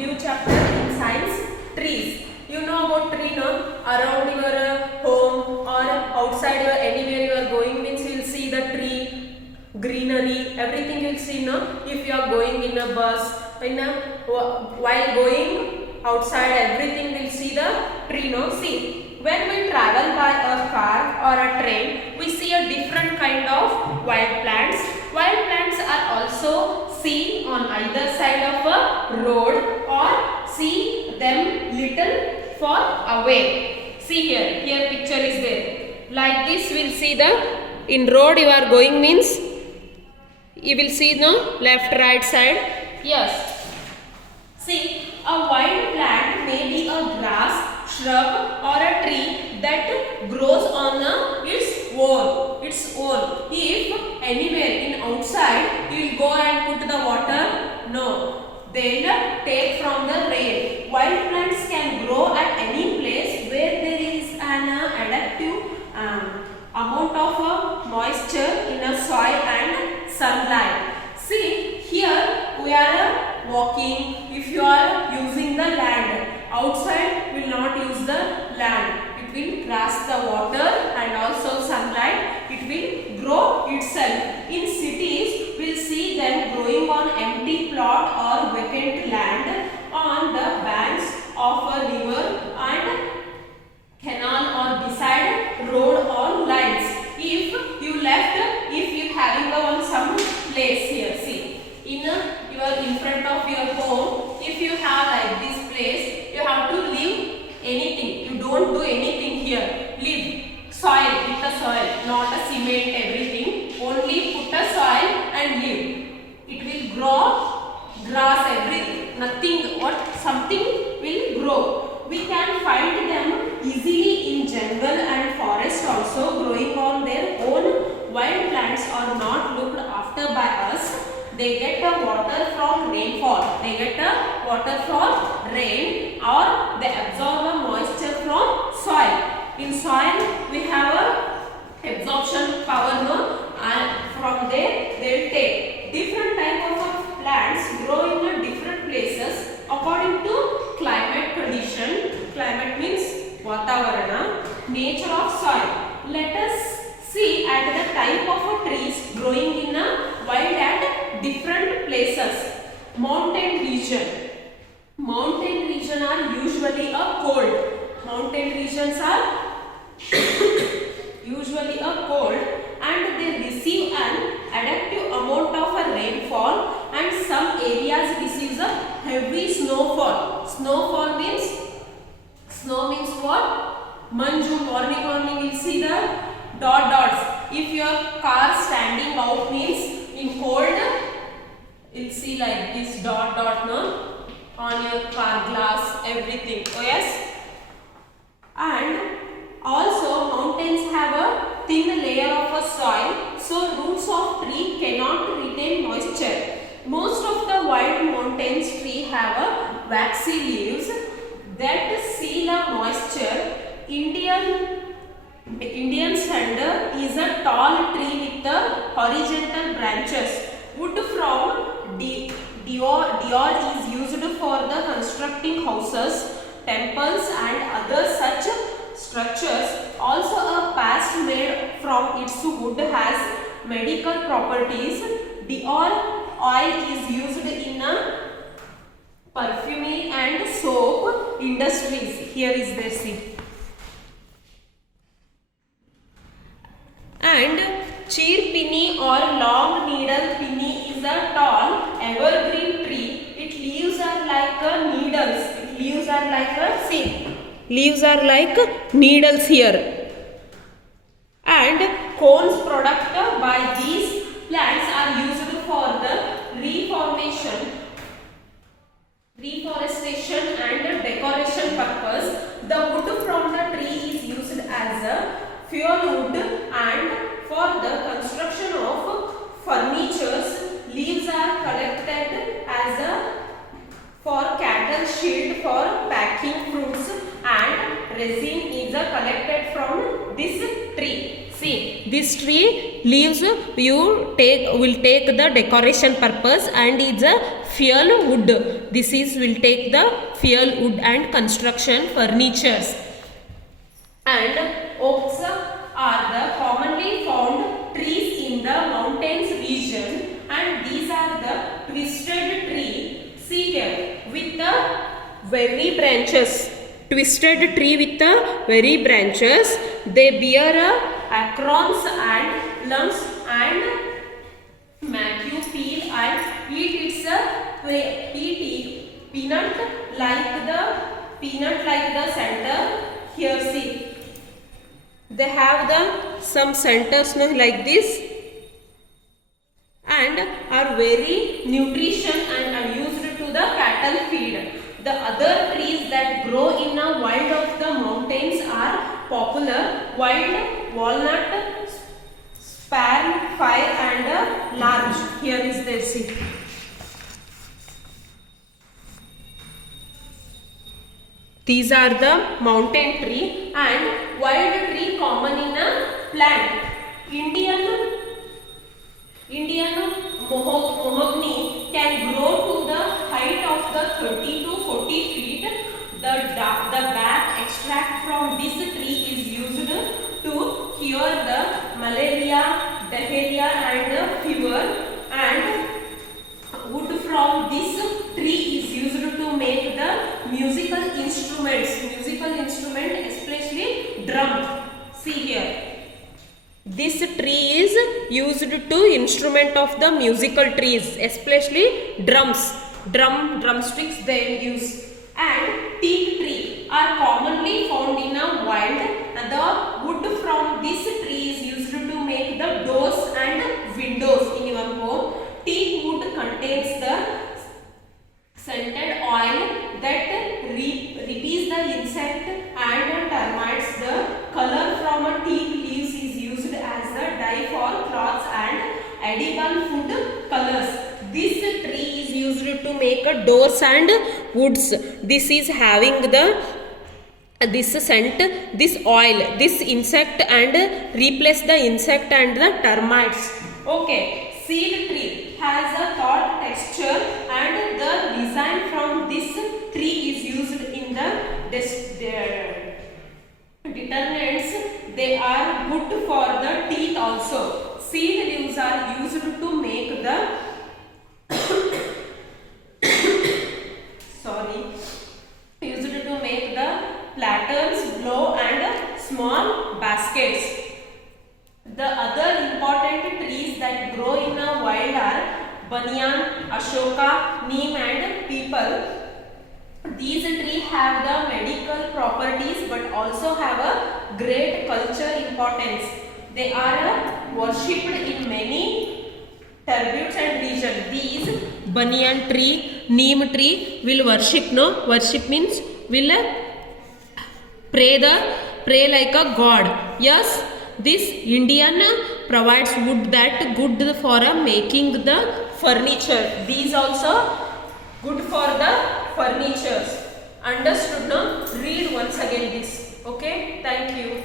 new chapter in science, trees. You know about tree, no? Around your home or outside your anywhere you are going means you will see the tree, greenery, everything you will see, no? If you are going in a bus, while going outside, everything will see the tree, no? See, when we travel by a car or a train, we see a different kind of wild plants. Wild plants are also seen on either side of a road or see them little far away. See here picture is there. Like this we'll see the, in road you are going means, you will see no left right side. Yes. See, a wild plant may be a grass, shrub or a tree that grows on its own. If anywhere in outside you will go and put the water, no. Then take from the rain. Wild plants can grow at any place where there is an adaptive amount of moisture in a soil and sunlight. See, here we are walking. If you are using the land, outside will not use the land. It will grasp the water and also sunlight. It will grow itself. In cities, we'll see them growing on empty plot or vacant land on the banks of a river and canal or beside road or lines. If you having on some place here, see, in front of your home, if you have like this place, you have to leave anything. You don't do anything here. Leave soil, put a soil, not a cement, everything. Only put a soil and leave. It will grow grass, everything. Nothing or something will grow. We can find them easily in jungle and forest also, growing on their own. Wild plants are not looked after by us. They get the water from rainfall. They get the water from rain or they absorb the moisture from soil. In soil we have a absorption power, no? And from there they will take. Different type of plants grow in different places according to climate condition. Climate means vatavarana, nature of soil. Let us see at the type of trees growing in a wild at different places. Mountain region. Mountain region are usually a cold. Mountain regions are usually a cold and they receive an adaptive amount of rainfall and some areas receives a heavy snowfall. Snowfall means, snow means what? Manju, morning you will see the dots. If your car standing out means in cold, you'll see like this dot no, on your car glass, everything. Oh yes. And also mountains have a thin layer of a soil, so roots of tree cannot retain moisture. Most of the wild mountains tree have a waxy leaves that seal the moisture. Indian cedar is a tall tree with the horizontal branches. Wood from deer is used for the constructing houses, temples and other such structures. Also a paste made from its wood has medical properties. Deer oil is used in a perfumery and soap industries. Here is their seed. And cheer pinny or long needle pinny is a tall evergreen tree. Its leaves are like needles. Leaves are like see. Leaves are like needles here. And cones product by these plants are used for the reforestation and decoration purpose. The wood from the tree is used as a fuel wood and for the construction of furnitures. Leaves are collected as a for cattle shed for packing fruits and resin is collected from this tree. See, this tree leaves will take the decoration purpose and is a fuel wood. This is will take the fuel wood and construction furnitures. And oaks are the commonly found trees in the mountains region, and these are the twisted tree. See here, with the very branches. Twisted tree with the very branches. They bear acorns and lumps and make you peel and eat its peanut like the center. Here see, they have the some centers like this and are very nutrition and are used to the cattle feed. The other trees that grow in a wild of the mountains are popular wild walnut, span, fire and larch. Here is the see. These are the mountain tree and wild tree common in a plant. Indian mahogany can grow to the height of the 30 to 40 feet. The bark extract from this tree is used to cure the malaria, diarrhea and fever, and wood from this tree is used to make the musical instruments, especially drum. See here. This tree is used to instrument of the musical trees, especially drums. Drumsticks they use. And teak tree are commonly found in a wild. And the wood from this tree is used to make the doors and windows in your home. Teak wood contains the scented oil that repels the insect and termites. The color from a teak leaves is used as the dye for cloths and edible food colors. This tree is used to make doors and woods. This is having the this scent, this oil, this insect and replace the insect and the termites. Okay, seed tree has a thought texture and the design from this tree is used in the detergents. They are good for the teeth also. Seed leaves are used to make the used to make the platters, blow and small baskets. The other important trees that grow in a wild are banyan, ashoka, neem and peepal. These trees have the medical properties but also have a great culture importance. They are worshipped in many tributes and regions. These banyan tree, neem tree will worship. No, worship means will pray like a god. Yes, this Indian provides wood that good for making the furniture. These also good for the furnitures. Understood? No? Read once again this. Okay. Thank you.